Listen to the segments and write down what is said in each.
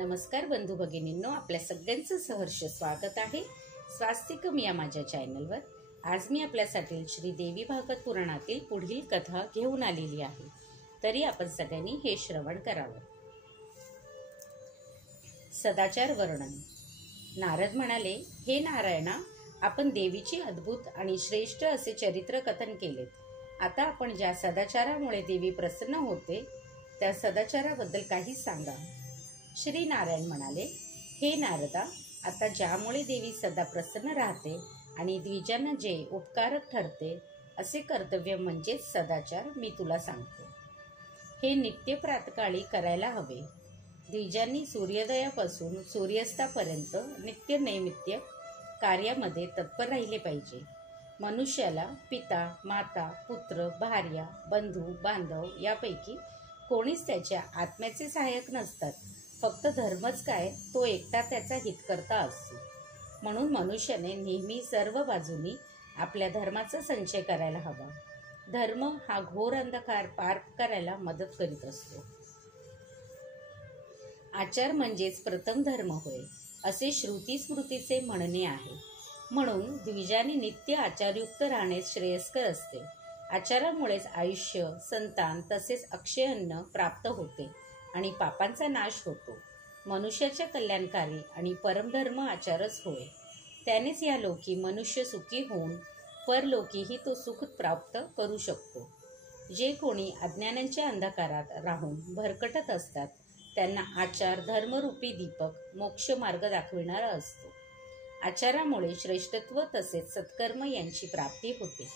नमस्कार बंधू भगिनींनो, आपल्या सगळ्यांचं सहर्ष स्वागत आहे स्वास्तिकम या माझ्या चॅनलवर। आज मी आपल्यासाठी श्री देवी भागवत पुराणातील पुढील कथा घेऊन आलेली आहे, तरी आपण सगळ्यांनी हे श्रवण करावं। सदाचार वर्णन। नारद म्हणाले, हे नारायणा, आपण देवीची अद्भुत आणि श्रेष्ठ असे चरित्र कथन केलेत। आता आपण ज्या सदाचारामुळे देवी प्रसन्न होते त्या सदाचाराबद्दल काही सांगा। श्री नारायण म्हणाले, हे नारदा, आता ज्यामुळे देवी सदा प्रसन्न राहते आणि द्विजांना जे उपकारक ठरते असे कर्तव्य म्हणजेच सदाचार मी तुला सांगतो। हे नित्य प्रातकाळी करायला हवे। द्विजांनी सूर्योदयापासून सूर्यास्तापर्यंत नित्य नैमित्य कार्यामध्ये तत्पर राहिले पाहिजे। मनुष्याला पिता, माता, पुत्र, भार्या, बंधू, बांधव यापैकी कोणीच त्याच्या आत्म्याचे सहाय्यक नसतात। फक्त धर्मच काय, तो एकटा त्याचा हितकर्ता असतो। म्हणून मनुष्याने नेहमी सर्व बाजूनी आपल्या धर्माचा संचय करायला हवा। धर्म हा घोर अंधकार पार करायला मदत करीत असतो। आचार म्हणजेच प्रथम धर्म होय, असे श्रुती स्मृतीचे म्हणणे आहे। म्हणून द्विजांनी नित्य आचारयुक्त राहणे श्रेयस्कर असते। आचारामुळेच आयुष्य, संतान तसेच अक्षय अन्न प्राप्त होते आणि पापांचा नाश होतो। मनुष्याच्या कल्याणकारी आणि परमधर्म आचारच होय। त्यानेच या लोकी मनुष्य सुखी होऊन परलोकीही तो सुख प्राप्त करू शकतो। जे कोणी अज्ञानाच्या अंधकारात राहून भरकटत असतात त्यांना आचार धर्मरूपी दीपक मोक्ष मार्ग दाखविणारा असतो। आचारामुळे श्रेष्ठत्व तसेच सत्कर्म यांची प्राप्ती होते।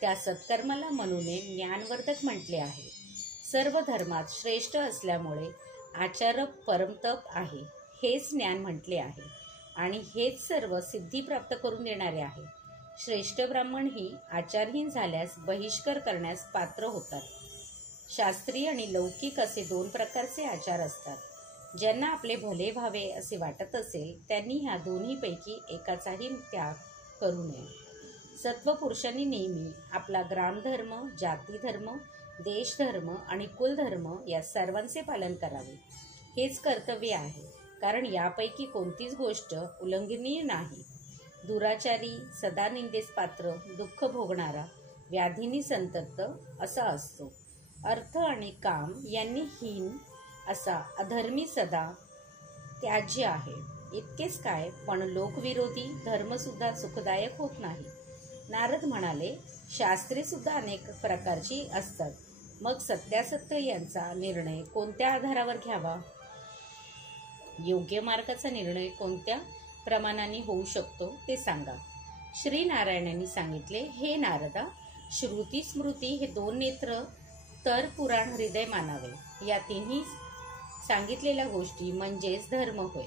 त्या सत्कर्माला मनुने ज्ञानवर्धक म्हटले आहे। सर्व धर्मात श्रेष्ठ असल्यामुळे आचार परमतप आहे, हेच ज्ञान म्हटले आहे आणि हेच सर्व सिद्धी प्राप्त करून देणारे आहे। श्रेष्ठ ब्राह्मणही आचारहीन झाल्यास बहिष्कार करण्यास पात्र होतात। शास्त्रीय आणि लौकिक असे दोन प्रकारचे आचार असतात। ज्यांना आपले भले व्हावे असे वाटत असेल त्यांनी ह्या दोन्हीपैकी एकाचाही त्याग करू नये। सत्वपुरुषांनी नेहमी आपला ग्रामधर्म, जातीधर्म, देशधर्म आणि कुलधर्म या सर्वांचे पालन करावे, हेच कर्तव्य आहे। कारण यापैकी कोणतीच गोष्ट उल्लंघनीय नाही। दुराचारी, सदा निंदेस पात्र, दुःख भोगणारा, व्याधींनी संतप्त असा असतो। अर्थ आणि काम यांनी हीन असा अधर्मी सदा त्याज्य आहे। इतकेच काय, पण लोकविरोधी धर्म सुद्धा सुखदायक होत नाही। नारद म्हणाले, शास्त्रे सुद्धा अनेक प्रकारची असतात, मग सत्यासत्य यांचा निर्णय कोणत्या आधारावर घ्यावा? योग्य मार्गाचा निर्णय कोणत्या प्रमाणाने होऊ शकतो ते सांगा। श्री नारायणांनी सांगितले, हे नारदा, श्रुती स्मृती हे दोन नेत्र तर पुराण हृदय मानावे। या तिन्ही सांगितलेल्या गोष्टी म्हणजेच धर्म होय,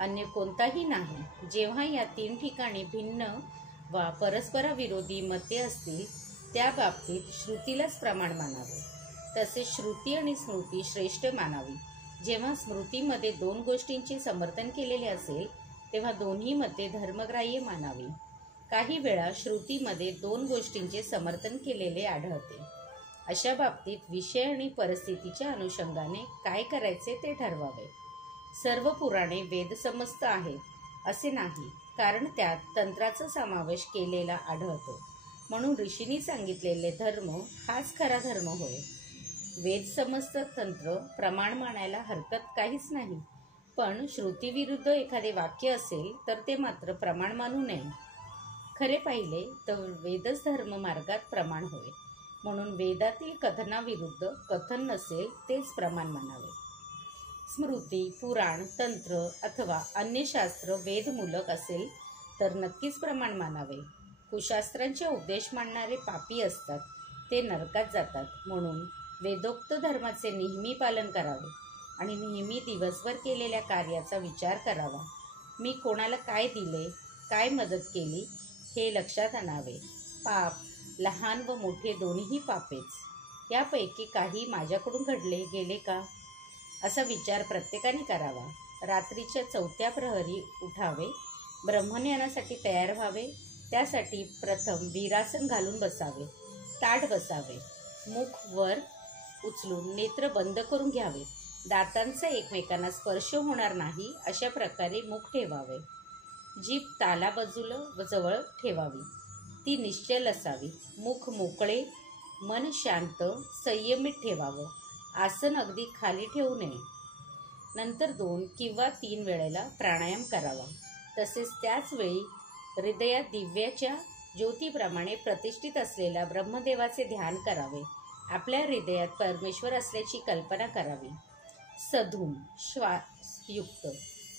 अन्य कोणताही नाही। जेव्हा या तीन ठिकाणी भिन्न वा परस्पराविरोधी मते असतील त्या बाबतीत श्रुतीलाच प्रमाण मानावे। तसेच श्रुती आणि स्मृती श्रेष्ठ मानावी। जेव्हा स्मृतीमध्ये दोन गोष्टींचे समर्थन केलेले असेल तेव्हा दोन्ही मते धर्मग्राह्य मानावी। काही वेळा श्रुतीमध्ये दोन गोष्टींचे समर्थन केलेले आढळते। अशा बाबतीत विषय आणि परिस्थितीच्या अनुषंगाने काय करायचे ते ठरवावे। सर्व पुराणे वेदसमस्त आहेत असे नाही, कारण त्यात तंत्राचा समावेश केलेला आढळतो। म्हणून ऋषींनी सांगितलेले धर्म हाच खरा धर्म होय। वेद समस्त तंत्र प्रमाण मानायला हरकत काहीच नाही, पण श्रुतीविरुद्ध एखादे वाक्य असेल तर ते मात्र प्रमाण मानू नये। खरे पाहिले तर वेदच धर्म मार्गात प्रमाण होय। म्हणून वेदातील कथनाविरुद्ध कथन नसेल तेच प्रमाण मानावे। स्मृती, पुराण, तंत्र अथवा अन्य शास्त्र वेदमूलक असेल तर नक्कीच प्रमाण मानावे। कुशास्त्रांचे उपदेश मानणारे पापी असतात, ते नरकात जातात। म्हणून वेदोक्त धर्माचे नेहमी पालन करावे आणि नेहमी दिवसभर केलेल्या कार्याचा विचार करावा। मी कोणाला काय दिले, काय मदत केली हे लक्षात आणावे। पाप लहान व मोठे दोन्हीही पापेच। यापैकी काही माझ्याकडून घडले गेले का असा विचार प्रत्येकाने करावा। रात्रीच्या 4थ्या प्रहरी उठावे, ब्रह्मज्ञानासाठी तयार व्हावे। त्यासाठी प्रथम वीरासन घालून बसावे, ताठ बसावे, मुख वर उचलून नेत्र बंद करून घ्यावे दातांचा एकमेकांना स्पर्श होणार नाही अशा प्रकारे मुख ठेवावे. जीभ जवळ ठेवावी, ती निश्चल असावी. मुख मोकळे, मन शांत, संयमित ठेवावं. आसन अगदी खाली ठेवू नये. नंतर 2 किंवा 3 वेळेला प्राणायाम करावा. तसेच त्याच वेळी हृदयात दिव्याच्या ज्योतीप्रमाणे प्रतिष्ठित असलेल्या ब्रह्मदेवाचे ध्यान करावे. आपल्या हृदयात परमेश्वर असल्याची कल्पना करावी. सधूम श्वासयुक्त,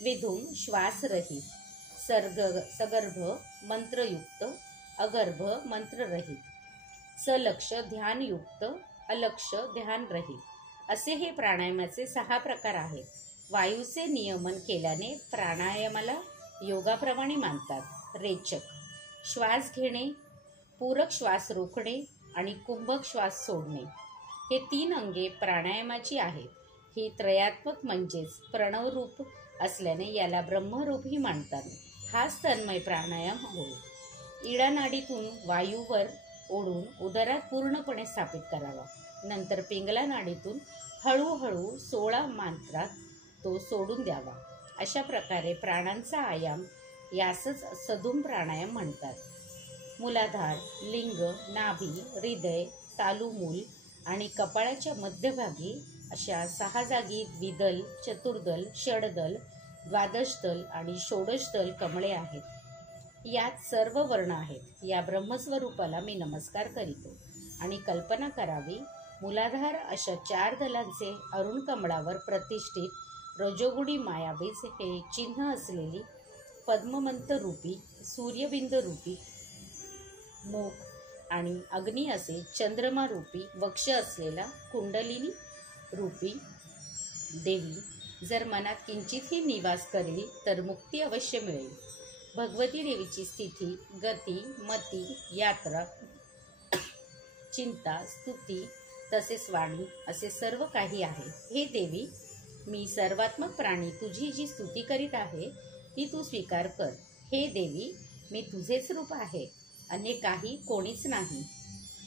विधूम श्वासरहित, सगर्भ मंत्रयुक्त, अगर्भ मंत्ररहित, सलक्ष ध्यानयुक्त, अलक्ष ध्यानरहित असे हे प्राणायामाचे 6 प्रकार आहेत. वायूचे नियमन केल्याने प्राणायामाला योगाप्रमाणे मानतात. रेचक श्वास घेणे, पूरक श्वास रोखणे आणि कुंभक श्वास सोडणे हे 3 अंगे प्राणायामाची आहेत. ही त्रयात्मक म्हणजेच प्रणवरूप असल्याने याला ब्रह्मरूपही मानतात. हाच तन्मय प्राणायाम होय. इडा नाडीतून वायूवर ओढून उदरात पूर्णपणे स्थापित करावा. नंतर पिंगला नाडीतून हळूहळू 16 मात्रात तो सोडून द्यावा. अशा प्रकारे प्राणांचा आयाम यासच सधुम प्राणायाम म्हणतात. मूलाधार, लिंग, नाभी, हृदय, तालुमूल आणि कपाळाच्या मध्यभागी अशा 6 जागी द्विदल, चतुर्दल, षडदल, द्वादशदल आणि षोडशदल कमळे आहेत. यात सर्व वर्ण आहेत. या ब्रह्मस्वरूपाला मी नमस्कार करीतो आणि कल्पना करावी. मूलाधार अशा 4 दलांचे अरुण कमळावर प्रतिष्ठित रजोगुणी मायाबीज हे चिन्ह असलेली पद्ममंत रूपी, सूर्यबिंद रूपी मुख आणि अग्नी असे चंद्रमा रूपी वक्ष असलेला कुंडलिनी रूपी देवी जर मनात किंचितही निवास करेल तर मुक्ती अवश्य मिळेल. भगवती देवीची स्थिती, गती, मती, यात्रा, चिंता, स्तुती तसेच वाणी असे सर्व काही आहे. हे देवी, मी सर्वात्मक प्राणी तुझी जी स्तुती करीत आहे ती तू स्वीकार कर. हे देवी, मी तुझेच रूप आहे, अन्य काही कोणीच नाही.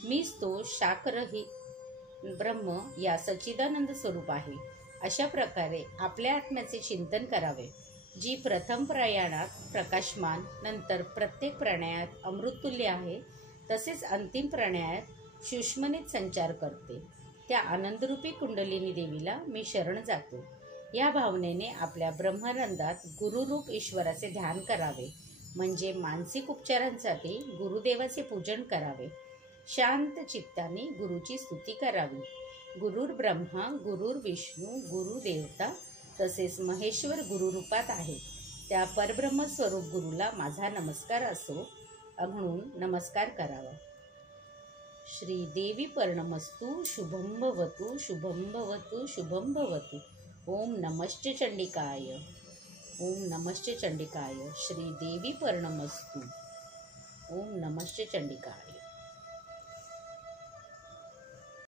मीच तो शाकरहित ब्रह्म या सच्चिदानंद स्वरूप आहे. अशा प्रकारे आपल्या आत्म्याचे चिंतन करावे, जी प्रथम प्रयाणात प्रकाशमान, नंतर प्रत्येक प्रयाणात अमृततुल्य आहे, तसेच अंतिम प्रयाणात सुषमनेत संचार करते. त्या आनंदरूपी कुंडलिनी देवीला मी शरण जातो. या भावनेने आपल्या ब्रह्मानंदात गुरुरूप ईश्वराचे ध्यान करावे, म्हणजे मानसिक उपचारांसाठी गुरुदेवाचे पूजन करावे. शांत चित्ताने गुरुची स्तुती करावी. गुरुर ब्रह्मा, गुरुर विष्णू, गुरुदेवता तसेच महेश्वर गुरुरूपात आहेत. त्या परब्रह्मस्वरूप गुरुला माझा नमस्कार असो म्हणून नमस्कार करावा. श्री देवी पर्णमस्तु. शुभं भवतु, शुभं भवतु, शुभं भवतु. ओम नमश्च चंडिकाय. ओम नमश्च चंडिकाय. श्री देवी पर्णमस्तु. ओम नमश्च चंडिकाय.